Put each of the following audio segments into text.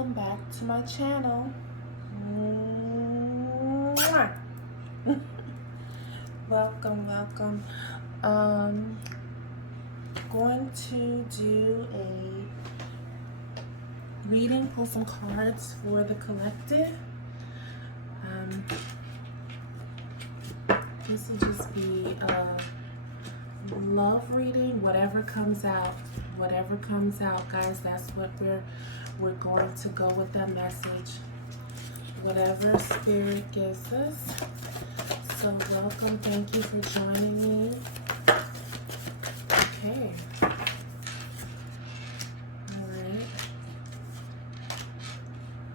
welcome back to my channel. Mwah. Welcome. Going to do a reading, pull some cards for the collective. This will just be a love reading. Whatever comes out, guys, that's what we're going to go with that message. Whatever spirit gives us. So welcome, thank you for joining me. Okay.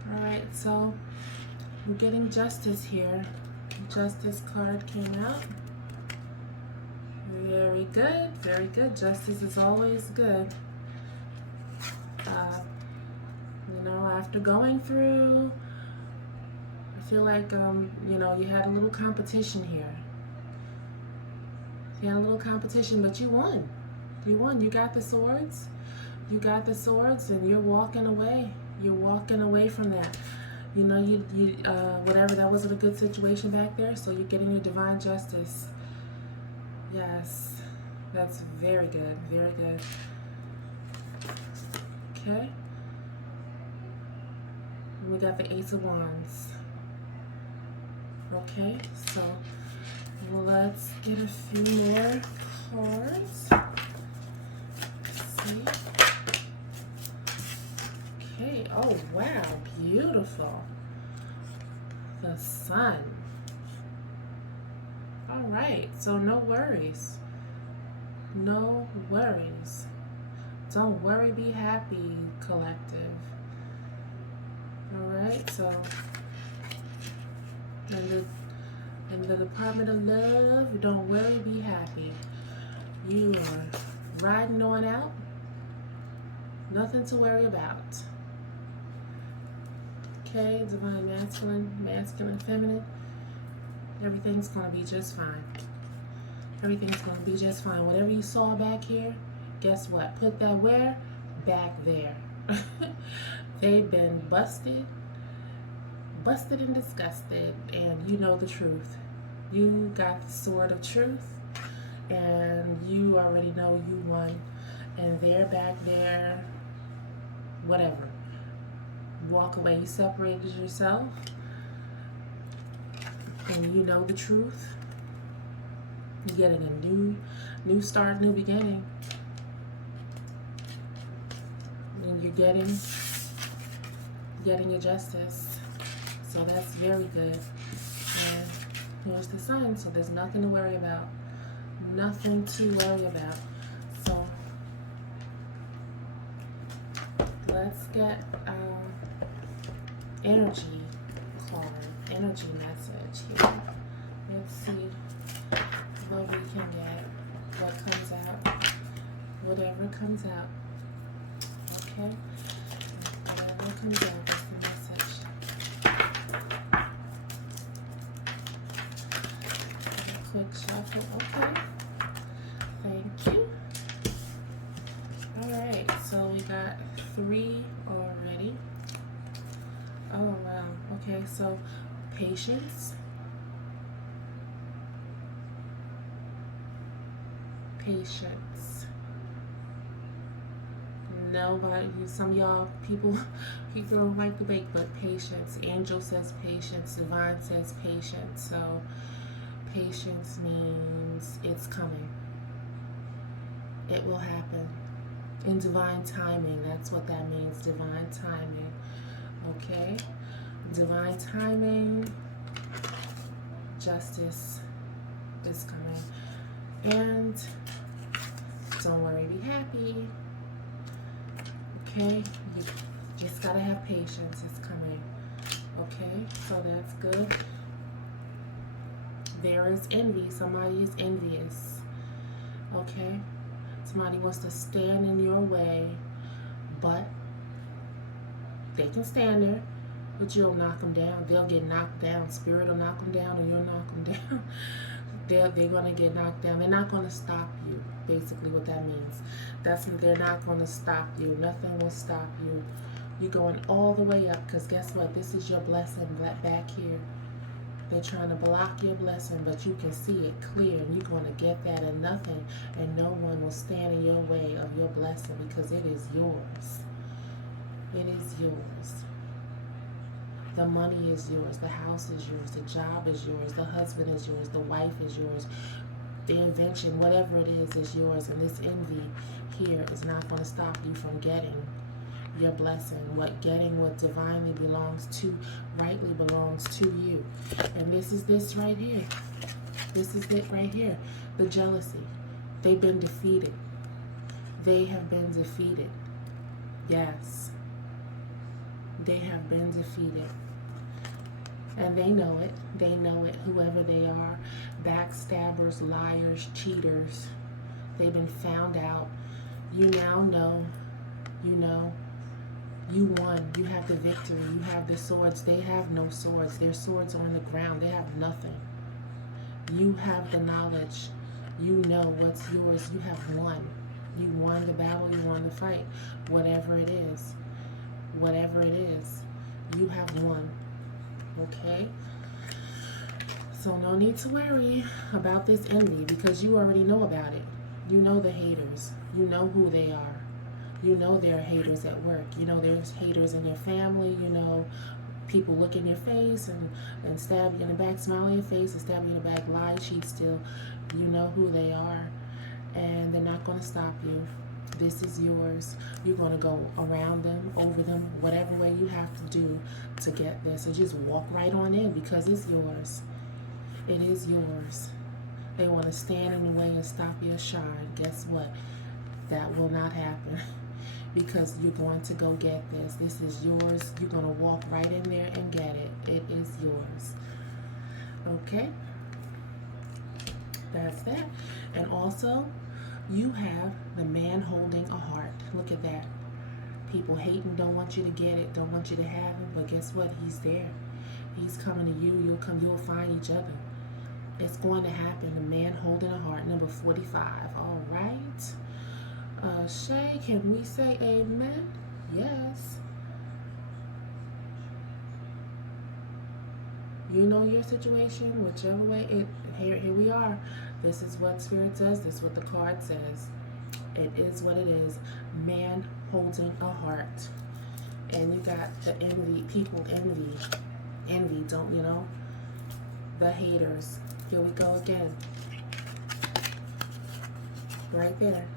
All right, so we're getting justice here. Justice card came out. Very good. Justice is always good. After going through, I feel like, you had a little competition here. You had a little competition, but you won. You won. You got the swords. And you're walking away. You're walking away from that. Whatever, that wasn't a good situation back there, so you're getting your divine justice. Yes, that's very good. Okay. And we got the Ace of Wands. Okay, so let's get a few more cards. Let's see. Okay, oh wow, beautiful. The Sun. All right, so no worries. Don't worry, be happy, collective. All right, so in the Department of Love, don't worry, be happy. You are riding on out. Nothing to worry about. Okay, divine masculine, feminine. Everything's going to be just fine. Whatever you saw back here, guess what? Put that where? Back there. They've been busted and disgusted, and you know the truth. You got the sword of truth, and you already know you won, and they're back there, whatever. Walk away. You separated yourself, and you know the truth. You're getting a new start, new beginning. And you're getting your justice. So that's very good. And here's the Sun, so there's nothing to worry about. So let's get energy card, energy message here. Let's see what we can get, what comes out, whatever comes out. Okay, whatever comes out, that's the message. A quick shuffle, okay. Thank you. All right, so we got 3 already. Oh wow. Okay, so patience. Nobody, some of y'all people don't like the bake, but patience. Angel says patience, divine says patience. So patience means it's coming. It will happen. In divine timing, that's what that means, divine timing. Okay? Divine timing, justice is coming. And don't worry, be happy. Okay? You just gotta have patience, it's coming. Okay? So that's good. There is envy. Somebody is envious. Okay? Somebody wants to stand in your way, but they can stand there, but you'll knock them down. They'll get knocked down. Spirit will knock them down, or you'll knock them down. They're going to get knocked down. They're not going to stop you, basically what that means. They're not going to stop you. Nothing will stop you You're going all the way up because guess what? This is your blessing back here. They're trying to block your blessing, but you can see it clear, and you're going to get that, and nothing and no one will stand in your way of your blessing because it is yours. It is yours. The money is yours. The house is yours. The job is yours. The husband is yours. The wife is yours. The invention, whatever it is yours. And this envy here is not going to stop you from getting your blessing. Getting what divinely belongs to, rightly belongs to you. And this is this right here. This is it right here. The jealousy. They've been defeated. They have been defeated. Yes. They have been defeated. And they know it. They know it. Whoever they are. Backstabbers, liars, cheaters. They've been found out. You now know. You know. You won. You have the victory. You have the swords. They have no swords. Their swords are on the ground. They have nothing. You have the knowledge. You know what's yours. You have won. You won the battle. You won the fight. Whatever it is. Whatever it is. You have won. Okay? So no need to worry about this envy because you already know about it. You know the haters. You know who they are. You know there are haters at work. You know there's haters in your family. You know people look in your face and stab you in the back, smile in your face and stab you in the back, lie, cheat, steal. You know who they are. And they're not going to stop you. This is yours. You're going to go around them, over them, whatever way you have to do to get this. So just walk right on in because it's yours. It is yours. They want to stand in the way and stop your shine. Guess what? That will not happen because you're going to go get this. This is yours. You're going to walk right in there and get it. It is yours. Okay? That's that. And also, you have the man holding a heart. Look at that. People hating, don't want you to get it, don't want you to have it, but guess what? He's there. He's coming to you. You'll find each other. It's going to happen. The man holding a heart, number 45. All right. Shay, can we say amen? Yes. You know your situation, whichever way here we are. This is what Spirit says. This is what the card says. It is what it is. Man holding a heart. And you got the envy, people envy. Envy, don't you know? The haters. Here we go again. Right there.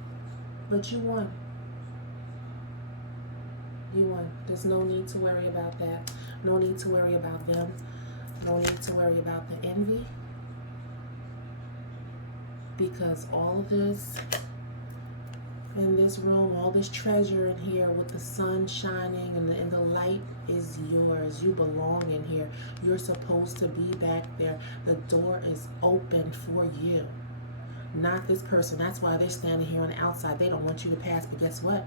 But you won. You won. There's no need to worry about that. No need to worry about them. No need to worry about the envy. Because all of this in this room, all this treasure in here with the sun shining and the light is yours. You belong in here. You're supposed to be back there. The door is open for you. Not this person. That's why they're standing here on the outside. They don't want you to pass, but guess what?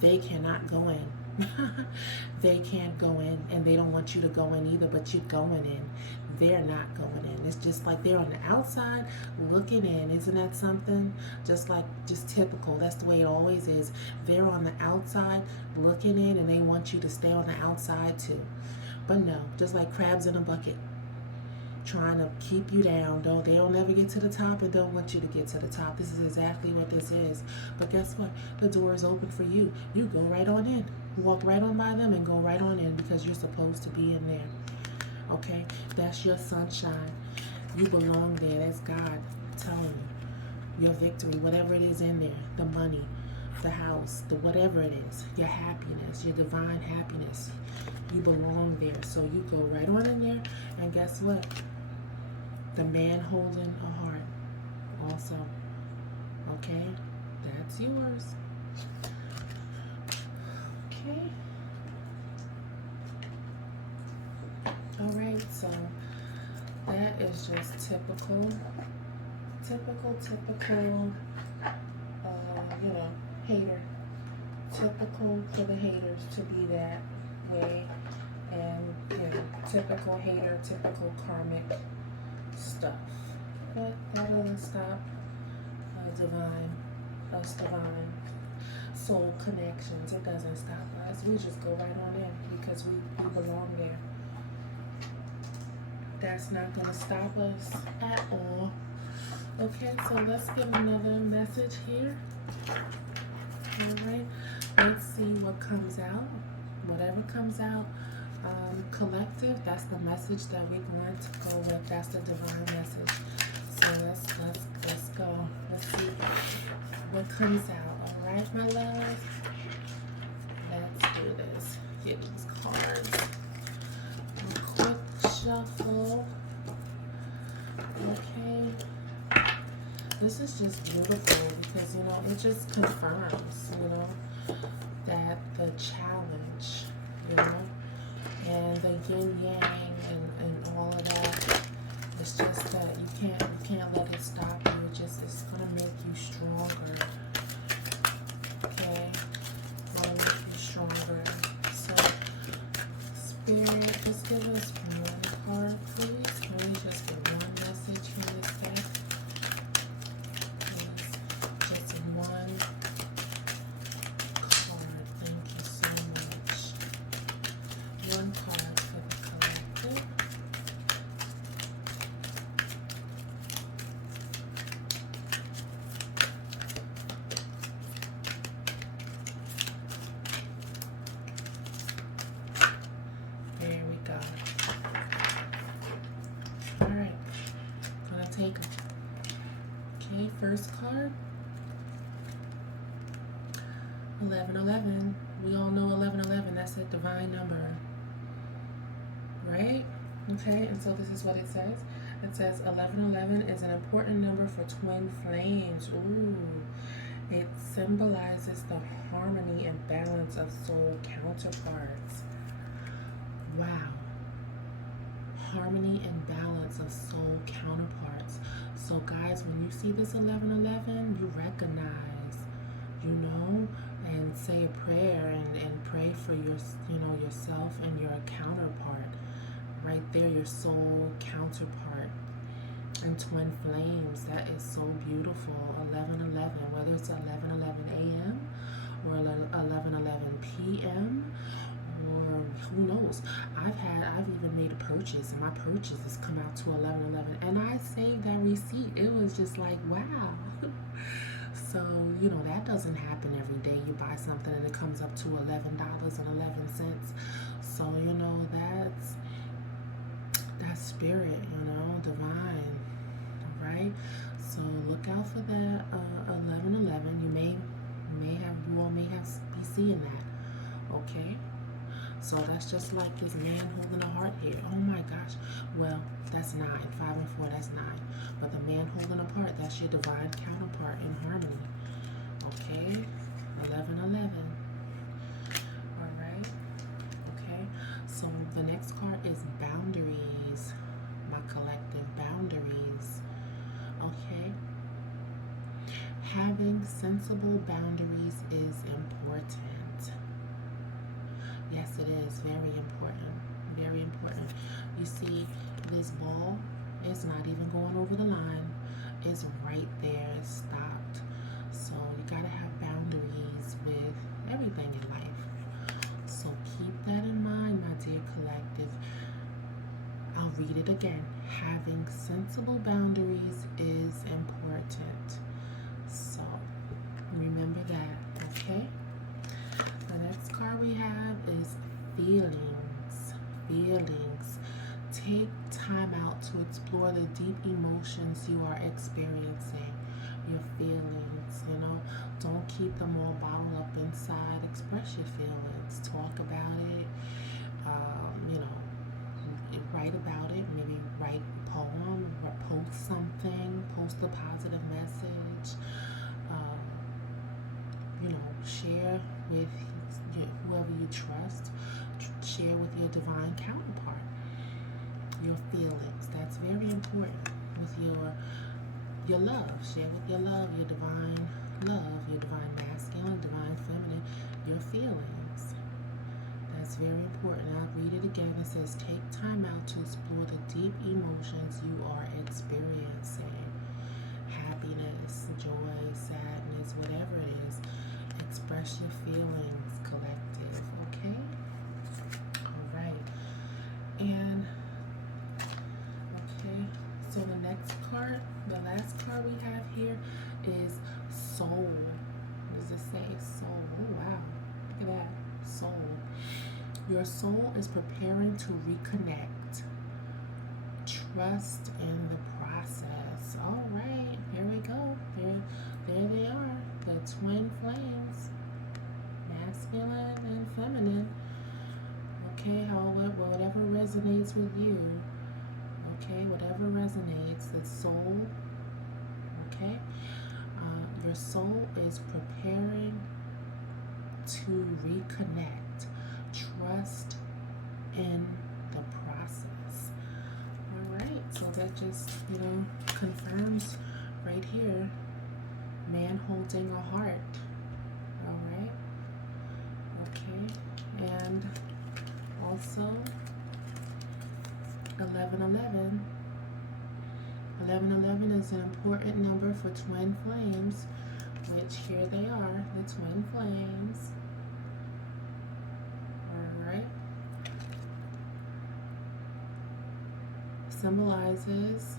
They cannot go in. They can't go in, and they don't want you to go in either, but you're going in. They're not going in. It's just like they're on the outside looking in. Isn't that something? Just typical. That's the way it always is. They're on the outside looking in, and they want you to stay on the outside too. But no, just like crabs in a bucket, trying to keep you down. They'll never get to the top and don't want you to get to the top. This is exactly what this is. But guess what? The door is open for you. You go right on in. Walk right on by them and go right on in because you're supposed to be in there. Okay? That's your sunshine. You belong there. That's God telling you. Your victory, whatever it is in there, the money, the house, the whatever it is, your happiness, your divine happiness. You belong there. So you go right on in there, and guess what? The man holding a heart also. Okay? That's yours. Okay. Alright, so that is just typical, hater. Typical for the haters to be that way. And, typical hater, typical karmic stuff. But that doesn't stop us divine. soul connections. It doesn't stop us. We just go right on in because we belong there. That's not going to stop us at all. Okay, so let's get another message here. All right, let's see what comes out. Whatever comes out, collective, that's the message that we're going to go with. That's the divine message. So let's go. Let's see what comes out. All right, my love. Let's do this. Get these cards. A quick shuffle. Okay. This is just beautiful because, you know, it just confirms, you know, that the challenge, you know, and the yin yang and all of that. It's just that you can't let it stop you. It's gonna make you stronger. Okay, gonna make you stronger. So, Spirit, just give us one card, please. Can we just get one message from this deck? Please, just one card. Thank you so much. One card for the collective. There we go. Alright, gonna take them. Okay, first card. 1111. We all know 1111. That's a divine number. Right? Okay, and so this is what it says. It says 1111 is an important number for twin flames. Ooh. It symbolizes the harmony and balance of soul counterparts. Wow. Harmony and balance of soul counterparts. So guys, when you see this 1111, you recognize, you know, and say a prayer and pray for your, you know, yourself and your counterpart. Right there, your soul counterpart. And twin flames, that is so beautiful. 1111, whether it's 1111 a.m. or 1111 p.m. or who knows. I've even made a purchase and my purchase has come out to 1111 and I saved that receipt. It was just like, wow. So, you know, that doesn't happen every day. You buy something and it comes up to $11.11. So, you know, that's spirit, you know, divine. All right. So look out for that 1111. You all may have be seeing that. Okay. So that's just like this man holding a heart here. Oh my gosh. Well, that's 9. 5 and 4, that's 9. But the man holding a heart, that's your divine counterpart in harmony. Okay. 1111. All right. Okay. So the next card is boundaries. My collective boundaries. Okay. Having sensible boundaries is important. Yes, it is very important. Very important. You see, this ball is not even going over the line. It's right there. It's stopped. So you gotta have boundaries with everything in life. So keep that in mind, my dear collective. I'll read it again. Having sensible boundaries is important. So remember that, okay? The next card we have is feelings. Feelings. Take time out to explore the deep emotions you are experiencing. Your feelings, you know, don't keep them all bottled up inside. Express your feelings. Talk about it. You know, write about it. Maybe write a poem, or post something. Post a positive message. You know, share with whoever you trust. Share with your divine counterpart your feelings. That's very important. With your love, share with your love, your divine love, your divine masculine, divine feminine, your feelings. That's very important. I'll read it again. It says, take time out to explore the deep emotions you are experiencing. Happiness, joy, sadness, whatever it is. Express your feelings, collective, okay? All right. And, okay, so the next card, the last card we have here is Soul. What does it say? Soul. Oh, wow. Look at that. Soul. Your soul is preparing to reconnect. Trust in the process. All right, here we go. There they are, the twin flames, masculine and feminine. Okay, whatever resonates with you. Okay, whatever resonates, the soul. Okay, your soul is preparing to reconnect. Trust in the process. All right, so that just, confirms right here, man holding a heart. All right, okay, and also 1111. 1111 is an important number for twin flames, which here they are, the twin flames. All right. Symbolizes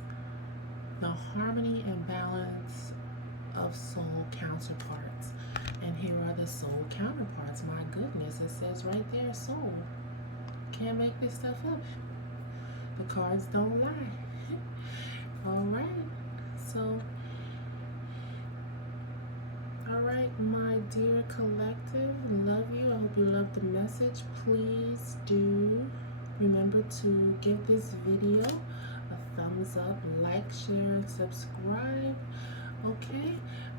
the harmony and balance of soul counterparts. And here are the soul counterparts. My goodness, it says right there, soul. Can't make this stuff up. The cards don't lie. All right. So, all right, my dear collective, love you. I hope you love the message. Please do remember to give this video a thumbs up, like, share, and subscribe. Okay,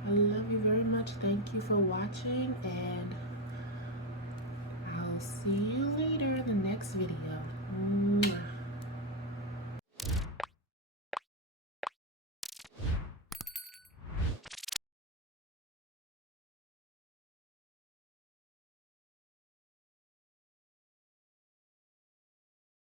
I love you very much. Thank you for watching, and I'll see you later in the next video. Mwah.